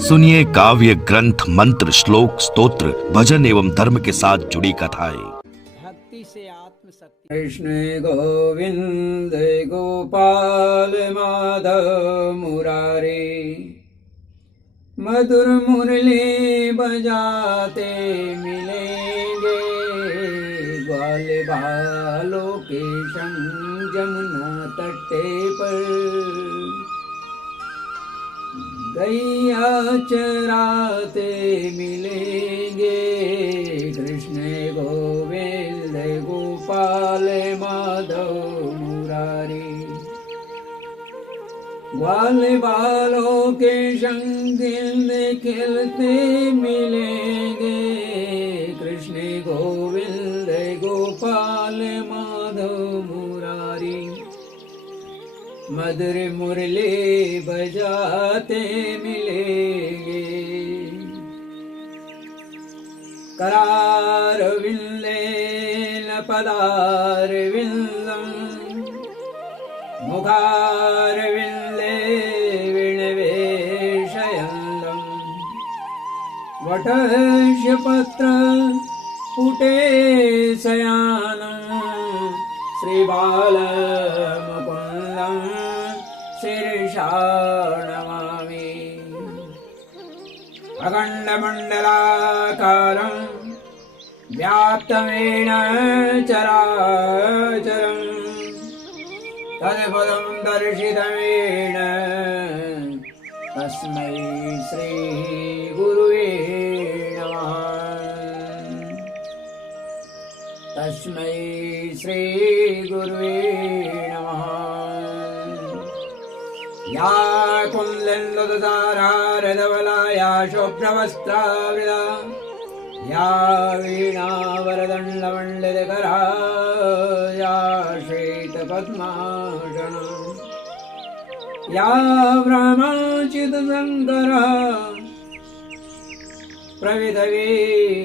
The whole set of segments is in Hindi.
सुनिए काव्य ग्रंथ, मंत्र, श्लोक, स्तोत्र, भजन एवं धर्म के साथ जुड़ी कथाएं। भक्ति से आत्मशक्ति। कृष्ण गोविंद गोपाल माधव मुरारी, मधुर मुरली बजाते मिलेंगे ग्वाल बालों के संग जमुना तटे पर। गैया चराते मिलेंगे कृष्ण गोविंद गोपाल माधव मुरारी। ग्वाल बालों के संग खेलते मिलेंगे कृष्ण गोविंद गोपाल माधव मुरारी। मधुर मुरली बजाते मिलेंगे। करार विल्लेन पदार विल्लम, मुखार विल्ले विणवेशयन्दम। वटस्य पत्र पुटे शयानम्, श्रीबालमुकुन्दं शीर्षा नमामि। अखण्डमण्डलाकारं व्याप्तमेन चराचरं, तत्पदं दर्शितमेन तस्मै श्रीगुरुवे नमः। तस्मै श्रीगुरुवे नमः। या कुन्दन्दुसारारधवला, या शुभ्रवस्त्रावृता, या वीणावरदण्डमण्डितकरा, या श्वेतपद्मासना, या ब्रह्मचित्सङ्करा, प्रविधवे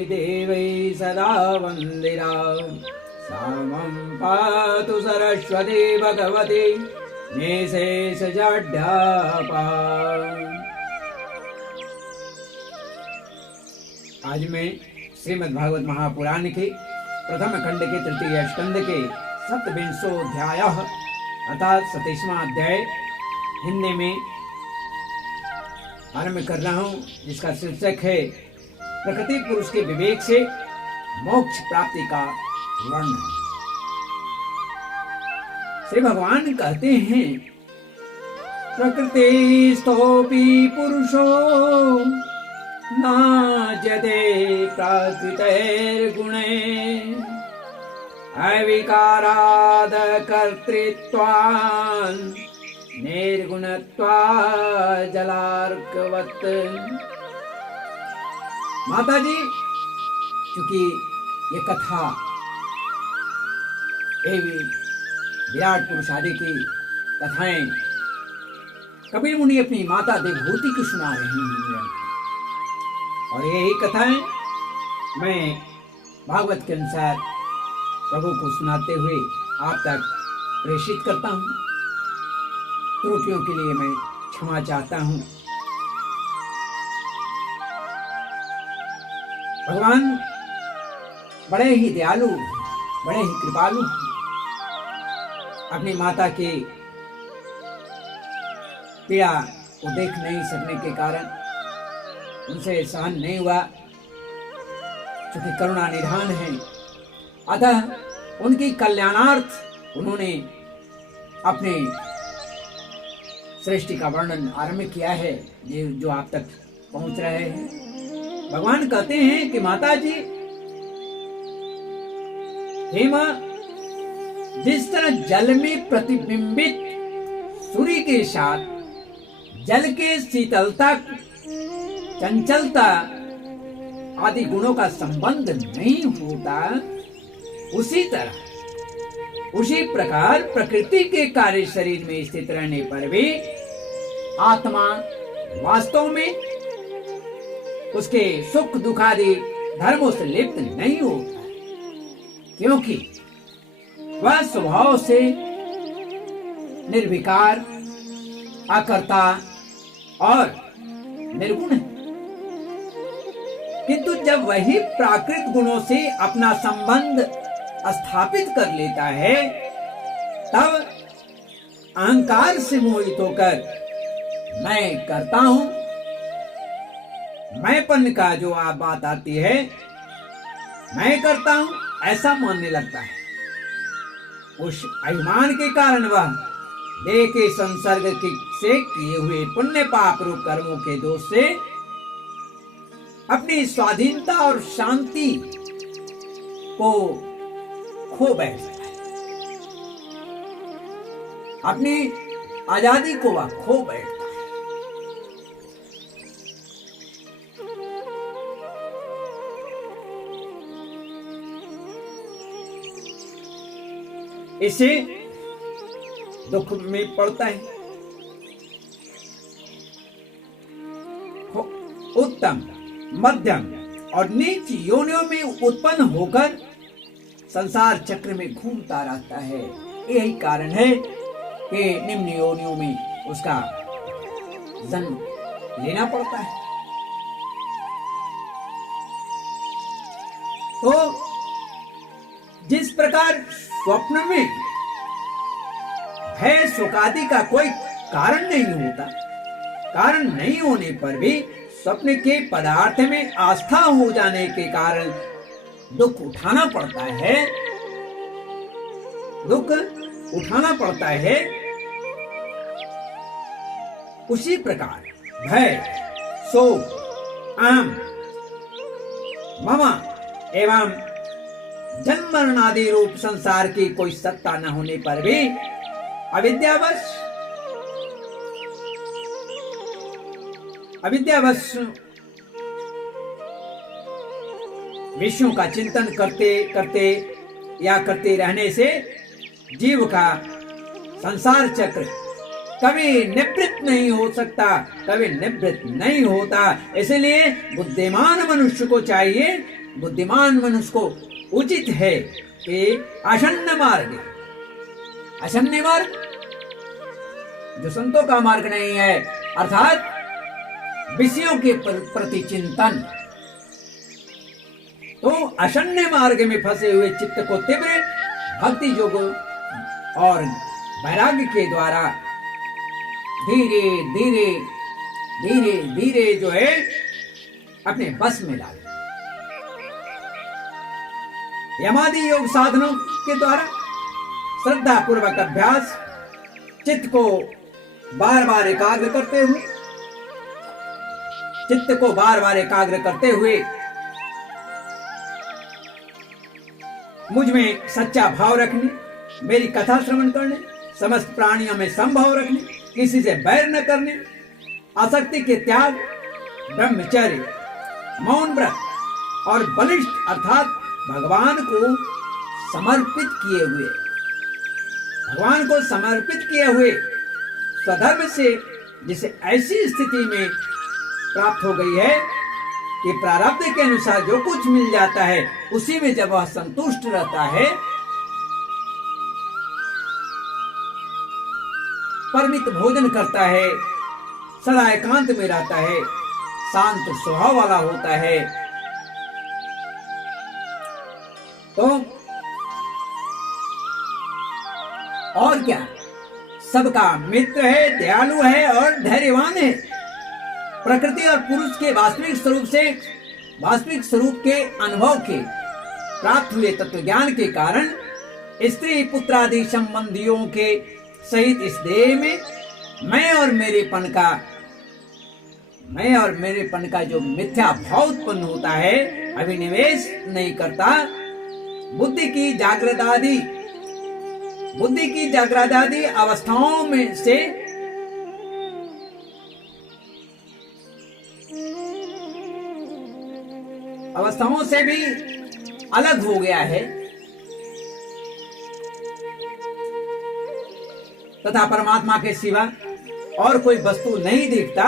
देवै सदा वन्दिता। सा मां पातु सरस्वती भगवती निशेषजाड्यापा। आज मैं श्रीमद् भागवत महापुराण के प्रथम खंड के तृतीय स्कंद के 27वां अध्याय अर्थात 27वां अध्याय हिंदी में आरंभ कर रहा हूँ, जिसका शीर्षक है प्रकृति पुरुष के विवेक से मोक्ष प्राप्ति का वर्णन। श्री भगवान कहते हैं, प्रकृति स्तोपि पुरुषो नाज्यते प्राकृतैर्गुणे, अविकाराद कर्तृत्वान् निर्गुणत्वा जलार्कवत्। माता जी, क्योंकि ये कथा विराट पुरुष आदि की कथाएं कबीर मुनि अपनी माता देवहूति की सुना रहे हैं, और यही कथाएं मैं भागवत के अनुसार प्रभु को सुनाते हुए आप तक प्रेषित करता हूं। त्रुटियों के लिए मैं क्षमा चाहता हूं। भगवान बड़े ही दयालु, बड़े ही कृपालु। अपनी माता की पीड़ा को देख नहीं सकने के कारण उनसे सहन नहीं हुआ, क्योंकि करुणा निधान है। अतः उनकी कल्याणार्थ उन्होंने अपने सृष्टि का वर्णन आरंभ किया है, जो आप तक पहुंच रहे हैं। भगवान कहते हैं कि माता जी, हे मां, जिस तरह जल में प्रतिबिंबित सूर्य के साथ जल के शीतलता, चंचलता आदि गुणों का संबंध नहीं होता, उसी तरह उसी प्रकार प्रकृति के कार्य शरीर में स्थित रहने पर भी आत्मा वास्तव में उसके सुख दुख आदि धर्मों से लिप्त नहीं होता, क्योंकि वह स्वभाव से निर्विकार, अकर्ता और निर्गुण है। किंतु जब वही प्राकृत गुणों से अपना संबंध स्थापित कर लेता है, तब अहंकार से मोहित होकर मैं करता हूं, मैंपन का जो आप बात आती है, मैं करता हूं, ऐसा मानने लगता है। उस अभिमान के कारण वह देह के संसर्ग से किए हुए पुण्य पाप रूप कर्मों के दोष से अपनी स्वाधीनता और शांति को खो बैठता है, अपनी आजादी को वह खो बैठता है। इसे दुख में पड़ता है। उत्तम, मध्यम और नीच योनियों में उत्पन्न होकर संसार चक्र में घूमता रहता है। यही कारण है कि निम्न योनियों में उसका जन्म लेना पड़ता है। तो जिस प्रकार स्वप्न में भय सुखादि का कोई कारण नहीं होता, कारण नहीं होने पर भी स्वप्न के पदार्थ में आस्था हो जाने के कारण दुख उठाना पड़ता है, दुख उठाना पड़ता है। उसी प्रकार भय, शोक, अहम, मम एवं जन्म मरण आदि रूप संसार की कोई सत्ता न होने पर भी अविद्यावश विषयों का चिंतन करते करते या करते रहने से जीव का संसार चक्र कभी निवृत्त नहीं हो सकता, कभी निवृत्त नहीं होता। इसलिए बुद्धिमान मनुष्य को चाहिए, बुद्धिमान मनुष्य को उचित है कि आसन्न मार्ग, आसन्न मार्ग जो संतों का मार्ग नहीं है, अर्थात विषयों के प्रति चिंतन, तो आसन्न मार्ग में फंसे हुए चित्त को तीव्र भक्ति योग और वैराग्य के द्वारा धीरे धीरे धीरे धीरे जो है अपने बस में डाले। यमादि योग साधनों के द्वारा श्रद्धा पूर्वक अभ्यास चित्त को बार बार एकाग्र करते हुए, चित्त को बार बार एकाग्र करते हुए मुझ में सच्चा भाव रखने, मेरी कथा श्रवण करने, समस्त प्राणियों में समभाव रखने, किसी से बैर न करने, आसक्ति के त्याग, ब्रह्मचर्य, मौन व्रत और बलिष्ठ अर्थात भगवान को समर्पित किए हुए, भगवान को समर्पित किए हुए स्वधर्म से जिसे ऐसी स्थिति में प्राप्त हो गई है कि प्रारब्ध के अनुसार जो कुछ मिल जाता है उसी में जब वह संतुष्ट रहता है, परिमित भोजन करता है, सदा एकांत में रहता है, शांत स्वभाव वाला होता है, तो और क्या, सबका मित्र है, दयालु है और धैर्यवान है। प्रकृति और पुरुष के वास्तविक स्वरूप के अनुभव के प्राप्त हुए तत्व ज्ञान के कारण स्त्री पुत्र आदि संबंधियों के सहित इस देह में मैं और मेरेपन का जो मिथ्या भाव उत्पन्न होता है, अभिनिवेश नहीं करता। बुद्धि की जागृत आदि अवस्थाओं में से भी अलग हो गया है तथा परमात्मा के सिवा और कोई वस्तु नहीं दिखता।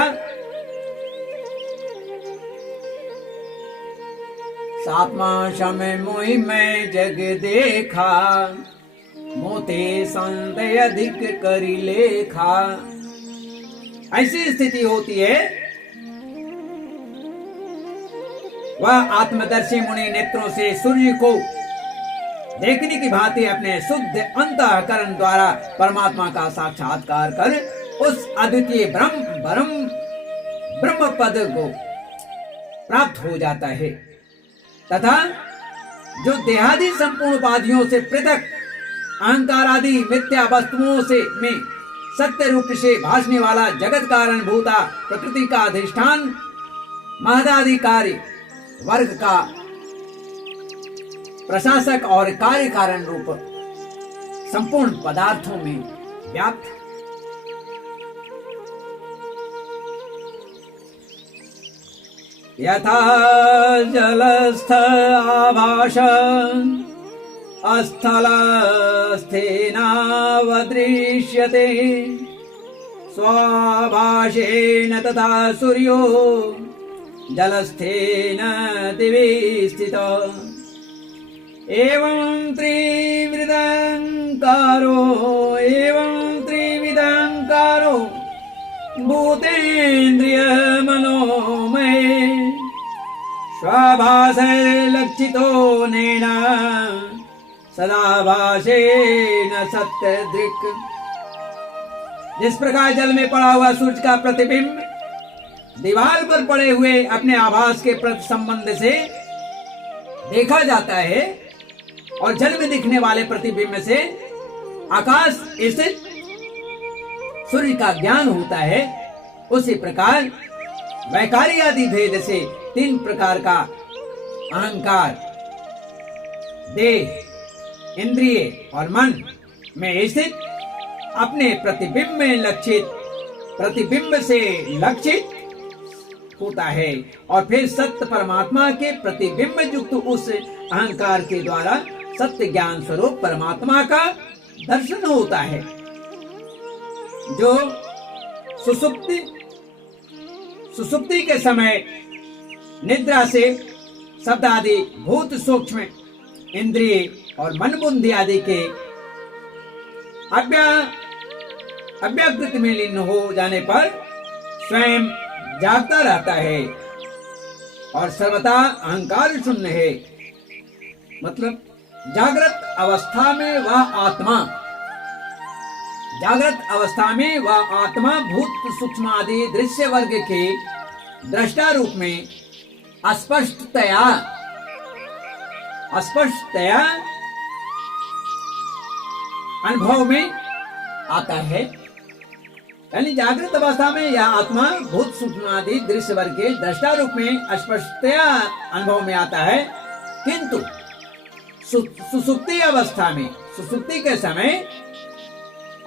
सात्मा समय मोहि में जग देखा, मोते संदेह अधिक करी लेखा। ऐसी स्थिति होती है वह आत्मदर्शी मुनि नेत्रों से सूर्य को देखने की भांति अपने शुद्ध अंतःकरण द्वारा परमात्मा का साक्षात्कार कर उस अद्वितीय ब्रह्म पद को प्राप्त हो जाता है तथा जो देहादि संपूर्ण उपाधियों से पृथक अहंकार आदि मिथ्या वस्तुओं से में सत्य रूप से भासने वाला जगत कारण भूता प्रकृति का अधिष्ठान महदाधिकारी वर्ग का प्रशासक और कार्य कारण रूप संपूर्ण पदार्थों में व्याप्त यथा जलस्थ आभास अस्थलस्थेनावदृश्यते स्वाभासेन तथा सूर्यो जलस्थेन दिवि स्थितो एवं त्रिविधंकारो भूतेन्द्रिय मनोमय स्वाभासैर्लक्षितो नेन सदा भासेन सत्यदृक्। जिस प्रकार जल में पड़ा हुआ सूर्य का प्रतिबिंब दीवार पर पड़े हुए अपने आभास के प्रति संबंध से देखा जाता है और जल में दिखने वाले प्रतिबिंब से आकाश स्थित सूर्य का ज्ञान होता है, उसी प्रकार वैकारी आदि भेद से तीन प्रकार का अहंकार देह इंद्रिय और मन में स्थित अपने प्रतिबिंब से लक्षित होता है और फिर सत्य परमात्मा के प्रतिबिंब युक्त उस अहंकार के द्वारा सत्य ज्ञान स्वरूप परमात्मा का दर्शन होता है। जो सुसुप्ति के समय निद्रा से शब्द आदि भूत सूक्ष्म इंद्रिय और मन बुद्धि आदि के अव्याकृत में लीन हो जाने पर स्वयं जागता रहता है और सर्वथा अहंकार शून्य है। मतलब जागृत अवस्था में वह आत्मा भूत सूक्ष्म आदि दृश्य वर्ग के दृष्टा रूप में अस्पष्टतया अनुभव में आता है। यानी जागृत अवस्था में यह आत्मा भूत सूक्ष्म आदि दृश्य वर्ग के दृष्टा रूप में अस्पष्टतया अनुभव में आता है, किंतु सुसुप्ति अवस्था में सुसुप्ति के समय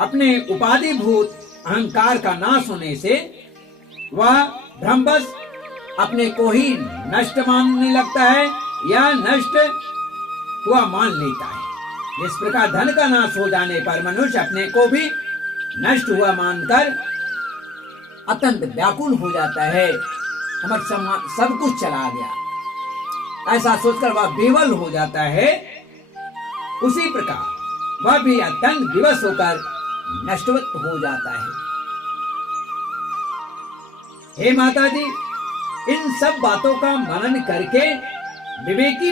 अपने उपाधि भूत अहंकार का नाश होने से वह भ्रमवश अपने को ही नष्ट मानने लगता है या नष्ट हुआ मान लेता है। इस प्रकार धन का नाश हो जाने पर मनुष्य अपने को भी नष्ट हुआ मानकर अत्यंत व्याकुल हो जाता है, हमारा सब कुछ चला गया, ऐसा सोचकर वह विवल हो जाता है। उसी प्रकार वह भी अत्यंत विवश होकर नष्टवत हो जाता है। हे माता जी, इन सब बातों का मनन करके विवेकी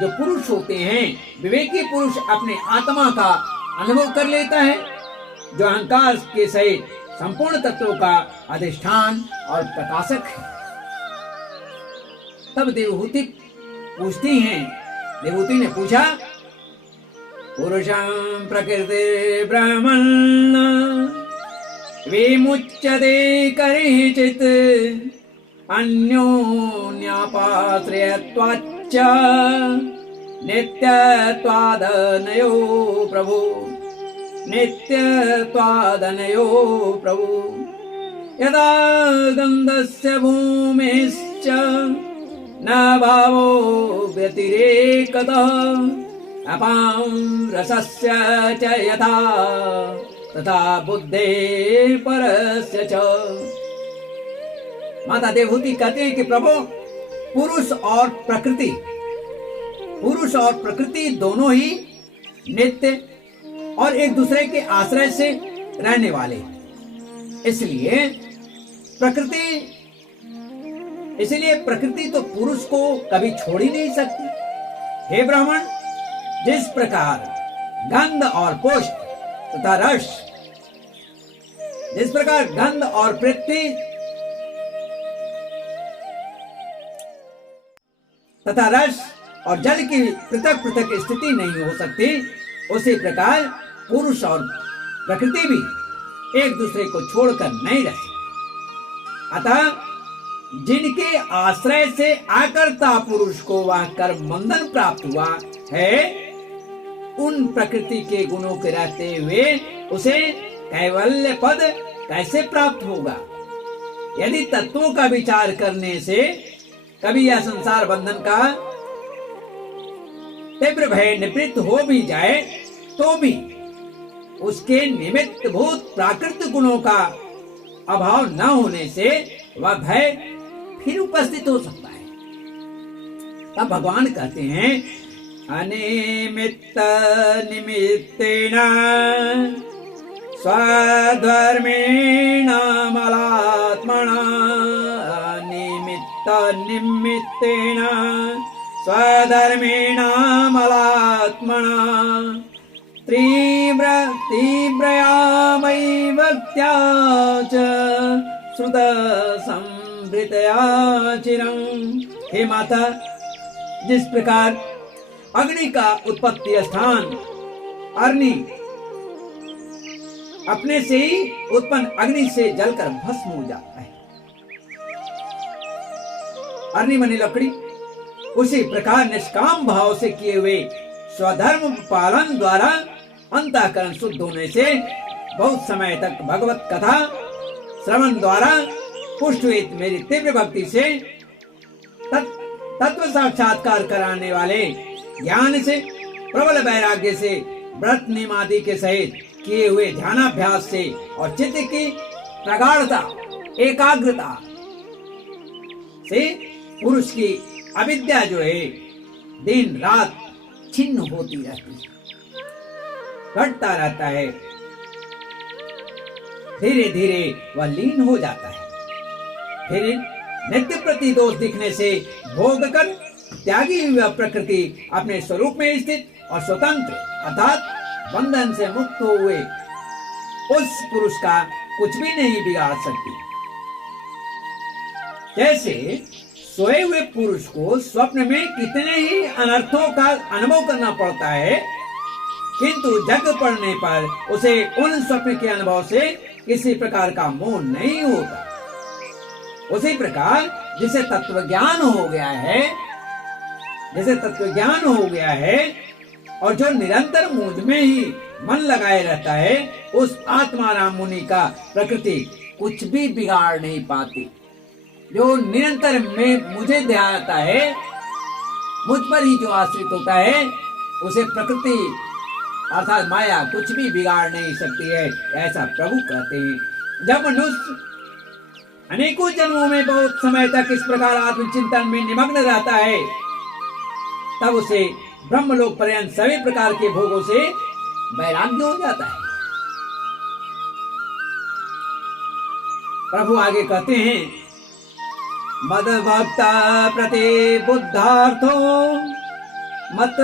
जो पुरुष होते हैं, विवेकी पुरुष अपने आत्मा का अनुभव कर लेता है, जो अहंकार के सहित संपूर्ण तत्वों का अधिष्ठान और प्रकाशक है। तब देवहूति पूछती हैं, देवहूति ने पूछा, पुरुषं प्रकृति ब्रह्मन् विमुच्यते करिचित् अन्योन्यापाश्रयत्वाच्च नित्यत्वादनयो प्रभु यदा गन्धस्य भूमिश्च न भावो व्यतिरेकतः अपां रसस्य च यथा तथा बुद्धे परस्य च। माता देवहूति कहते हैं कि प्रभु, पुरुष और प्रकृति दोनों ही नित्य और एक दूसरे के आश्रय से रहने वाले, इसलिए प्रकृति इसलिए प्रकृति तो पुरुष को कभी छोड़ ही नहीं सकती। हे ब्राह्मण, जिस प्रकार गंध और पुष्प तथा रस, जिस प्रकार गंध और पृथ्वी तथा रस और जल की पृथक पृथक स्थिति नहीं हो सकती, उसी प्रकार पुरुष और प्रकृति भी एक दूसरे को छोड़कर नहीं रह सकते। अतः जिनके आश्रय से आकर्ता पुरुष को वह कर्म बंधन प्राप्त हुआ है, उन प्रकृति के गुणों के रहते हुए उसे कैवल्य पद कैसे प्राप्त होगा? यदि तत्वों का विचार करने से कभी यह संसार बंधन का तीव्र भय निवृत्त हो भी जाए, तो भी उसके निमित्त भूत प्राकृतिक गुणों का अभाव न होने से वह भय फिर उपस्थित हो सकता है। तब भगवान कहते हैं, अनिमित्त निमित्तेन स्वधर्मेण मलात्मना, अनिमित्त निमित्तेन स्वधर्मेण मलात्मना, तीव्रया भक्त्या च श्रुत संभृतया चिरं। हे माता, जिस प्रकार अग्नि का उत्पत्ति स्थान अग्नि अपने से ही उत्पन्न अग्नि से जलकर भस्म हो जाता है, अग्नि माने लकड़ी, उसी प्रकार निष्काम भाव से किए हुए स्वधर्म पालन द्वारा अंतःकरण शुद्ध होने से बहुत समय तक भगवत कथा श्रवण द्वारा पुष्ट हुई मेरी तीव्र भक्ति से तत्व साक्षात्कार कराने वाले ज्ञान से, प्रबल वैराग्य से, व्रत नियम आदि के सहित किए हुए ध्यानाभ्यास से और चित्त की प्रगाढ़ता एकाग्रता से पुरुष की अविद्या जो है दिन रात छिन्न होती रहती है, घटता रहता है, धीरे धीरे वह लीन हो जाता है। फिर नित्य प्रति दोष दिखने से भोग कर त्यागी हुआ प्रकृति अपने स्वरूप में स्थित और स्वतंत्र अर्थात बंधन से मुक्त हुए उस पुरुष का कुछ भी नहीं बिगाड़ सकती। जैसे सोए हुए पुरुष को स्वप्न में कितने ही अनर्थों का अनुभव करना पड़ता है, किंतु जग पड़ने पर उसे उन स्वप्न के अनुभव से किसी प्रकार का मोह नहीं होता। उसी प्रकार जिसे तत्व ज्ञान हो गया है, और जो निरंतर मुझ में ही मन लगाए रहता है, उस आत्माराम मुनि का प्रकृति कुछ भी बिगाड़ नहीं पाती। जो निरंतर में मुझे ध्याता है, मुझ पर ही जो आश्रित होता है, उसे प्रकृति अर्थात माया कुछ भी बिगाड़ नहीं सकती है, ऐसा प्रभु कहते हैं। जब मनुष्य अनेकों जन्मों में बहुत समय तक इस प्रकार आत्मचिंतन में निमग्न रहता है, तब उसे ब्रह्मलोक पर्यंत सभी प्रकार के भोगों से वैराग्य हो जाता है। प्रभु आगे कहते हैं, मद भक्ता प्रति बुद्धार्थो मत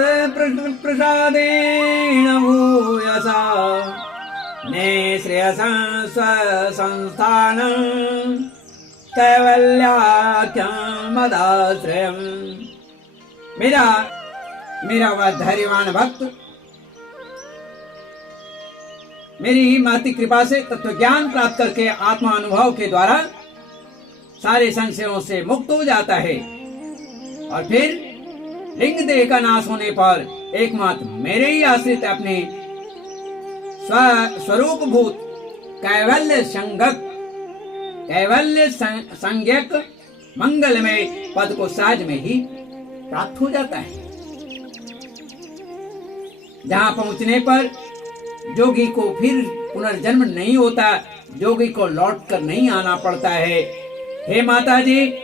प्रसादेन भूयसा ने श्रेयसा स्वसंस्थान कैवल्याख्यं मदाश्रयम्। मेरा वह धैर्यवान भक्त मेरी ही महती कृपा से तत्व ज्ञान प्राप्त करके आत्मा अनुभव के द्वारा सारे संशयों से मुक्त हो जाता है, और फिर लिंग देह का नाश होने पर एकमात्र मेरे ही आश्रित अपने स्वरूप भूत कैवल्य संज्ञक मंगलमय पद को सहज में ही प्राप्त हो जाता है, जहां पहुंचने पर जोगी को फिर पुनर्जन्म नहीं होता, जोगी को लौट कर नहीं आना पड़ता है। हे माता जी,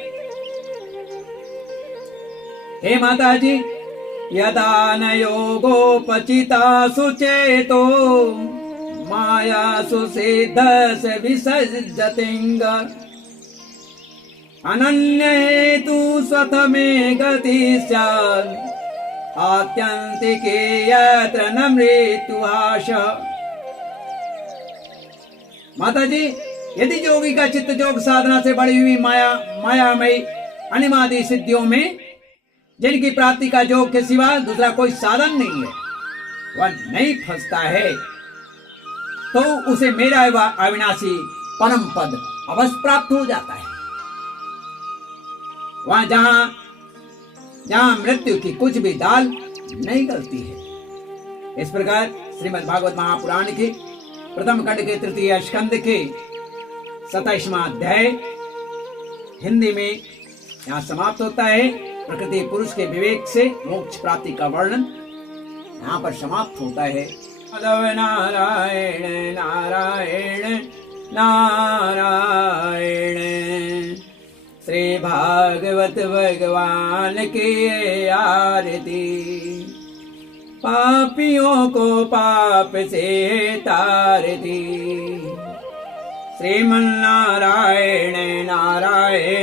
यदा न योगोपचिता सुचेतो माया सुसिद्ध से विसर्जतिंग अनन्य हेतु स्वथ में गति स्यात् आत्यंतिके यत्र न मृत्युहाश। माता जी, यदि योगी का चित्त योग साधना से बड़ी हुई मायामयी अनिमादि सिद्धियों में जिनकी प्राप्ति का योग के सिवा दूसरा कोई साधन नहीं है, वह नहीं फंसता है, तो उसे मेरा वह अविनाशी परम पद अवश्य प्राप्त हो जाता है। वहां जहां मृत्यु की कुछ भी दाल नहीं गलती है। इस प्रकार श्रीमद् भागवत महापुराण के प्रथम खंड के तृतीय स्कंद के 27वां अध्याय हिंदी में यहाँ समाप्त होता है। प्रकृति पुरुष के विवेक से मोक्ष प्राप्ति का वर्णन यहाँ पर समाप्त होता है। माधव नारायण नारायण नारायण। श्री भागवत भगवान की आरती। पापियों को पाप से तारती। श्रीमन नारायण नारायण